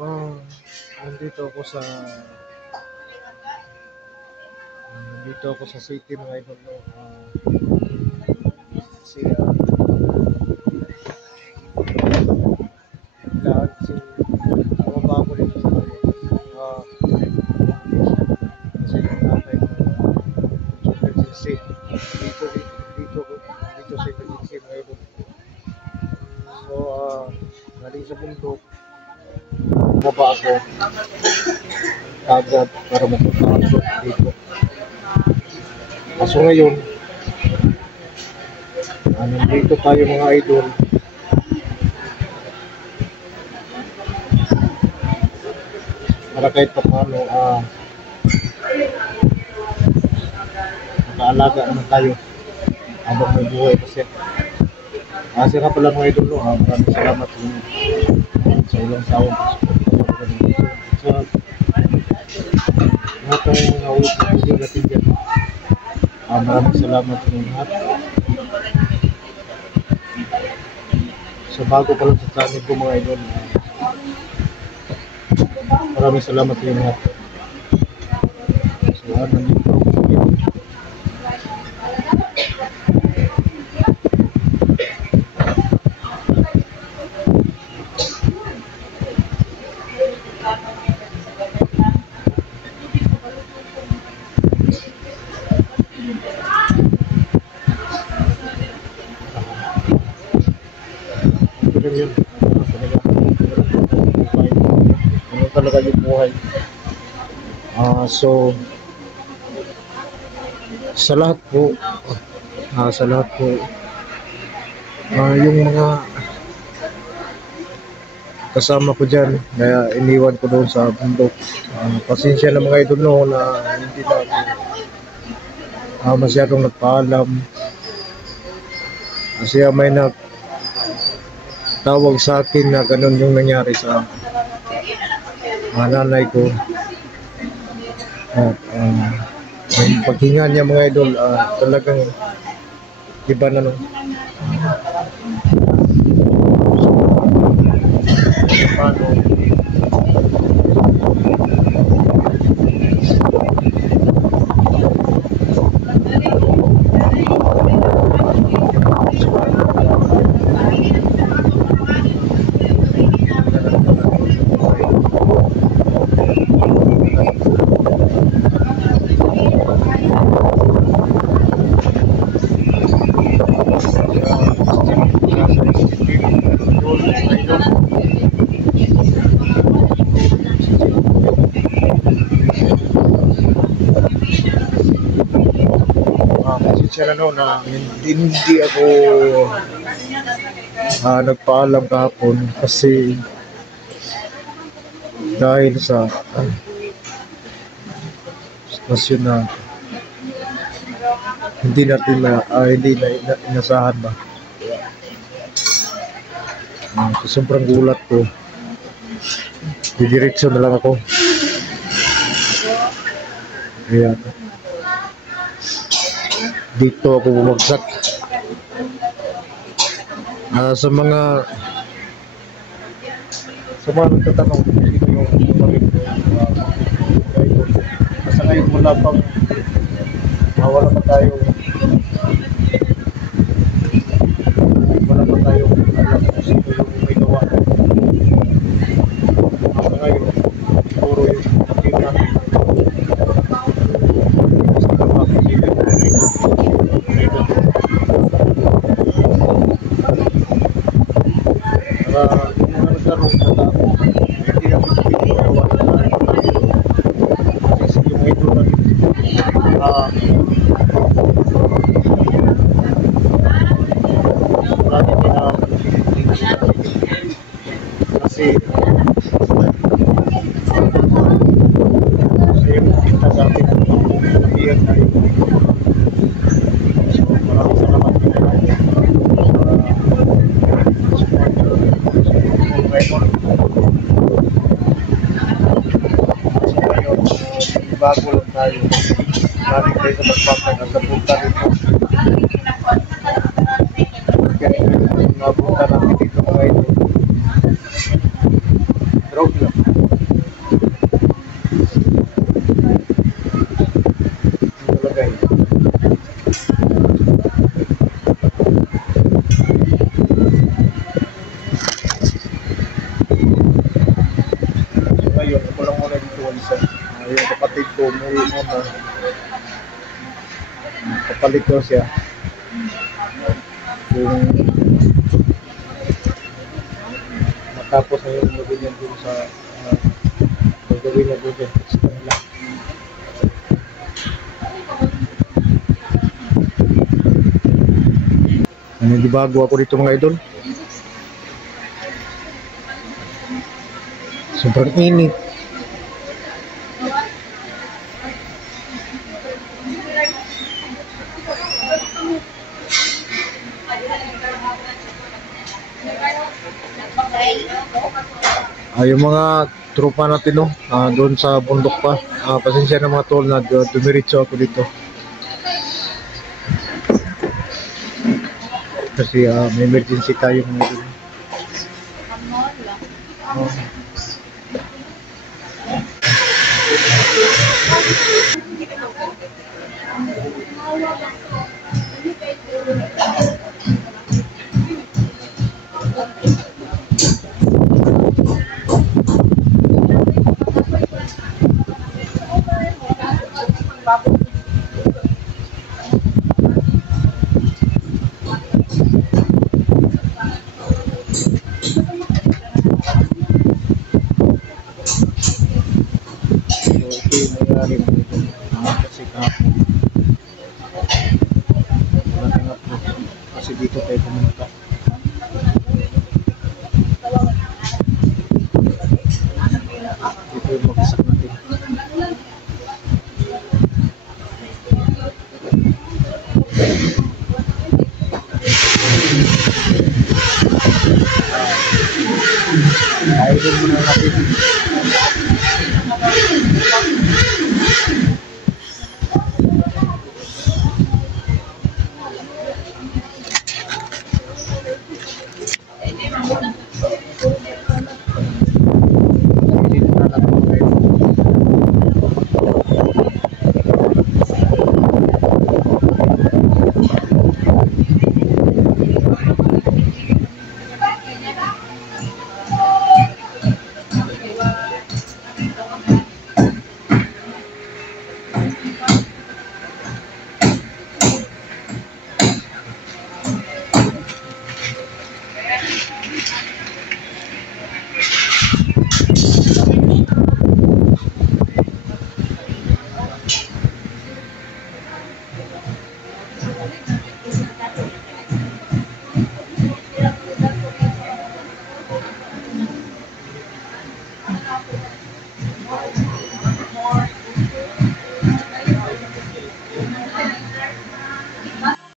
Ah, nandito ako sa nandito ako sa city mga idol no. Kasi lahat kasi bumaba ako dito sa ah kasi yung tatay ko emergency dito dito dito sa emergency mga idol. So galing sa bundok bumaba ako agad para mapunta ako dito. Kaso ngayon nandito tayo mga idol para kahit pa paano nakaalaga naman tayo habang may buhay kasi kasi nga pala mga idol no, maraming salamat sa ilang tawang sa lahat ng mga video natin dyan. Maraming salamat sa lahat. So bago pa lang sa channel ko mga idol, maraming salamat sa lahat. So nandito ako sa video. Yun. Ano talaga yung buhay. So sa lahat po yung mga kasama ko dyan na iniwan ko doon sa bundok, pasensya na mga idol no na hindi na masyadong nagpaalam kasi may tawag sa akin na ganun yung nangyari sa nanay ko at yung paghinga niya mga idol talagang iba na no. Pasensya na no na hindi ako nagpaalam kahapon kasi dahil sa sitwasyon na hindi natin hindi na inasahan ba. Sobrang gulat ko. Didireksyon na lang ako. Ayan. Dito ako bumagsak. Sa mga nagtatanong kung sino yung pamilya ko, kasi ngayon wala pa tayo alam kung sino yung may gawa. Kasi ngayon siguro yung pamilya kasi kita sa atin nabiyan tayo. So maraming salamat din bago lang tayo maraming tayo sa magpapag at napunta rito napunta namin dito mga ito. Drop lang. kapatid ko, umuwi muna. Kapalit daw siya. Kung matapos na yung gawin niya dun sa gagawin niya dun sa kanila. Di bago ako dito mga idol. Sobrang init. Yung mga tropa natin no, doon sa bundok pa. Pasensya na mga tol na dumiritso ako dito. Kasi may emergency tayo mga idol. Kasi dito tayo pumunta. Dito yung mag-isak natin. Kainin muna natin.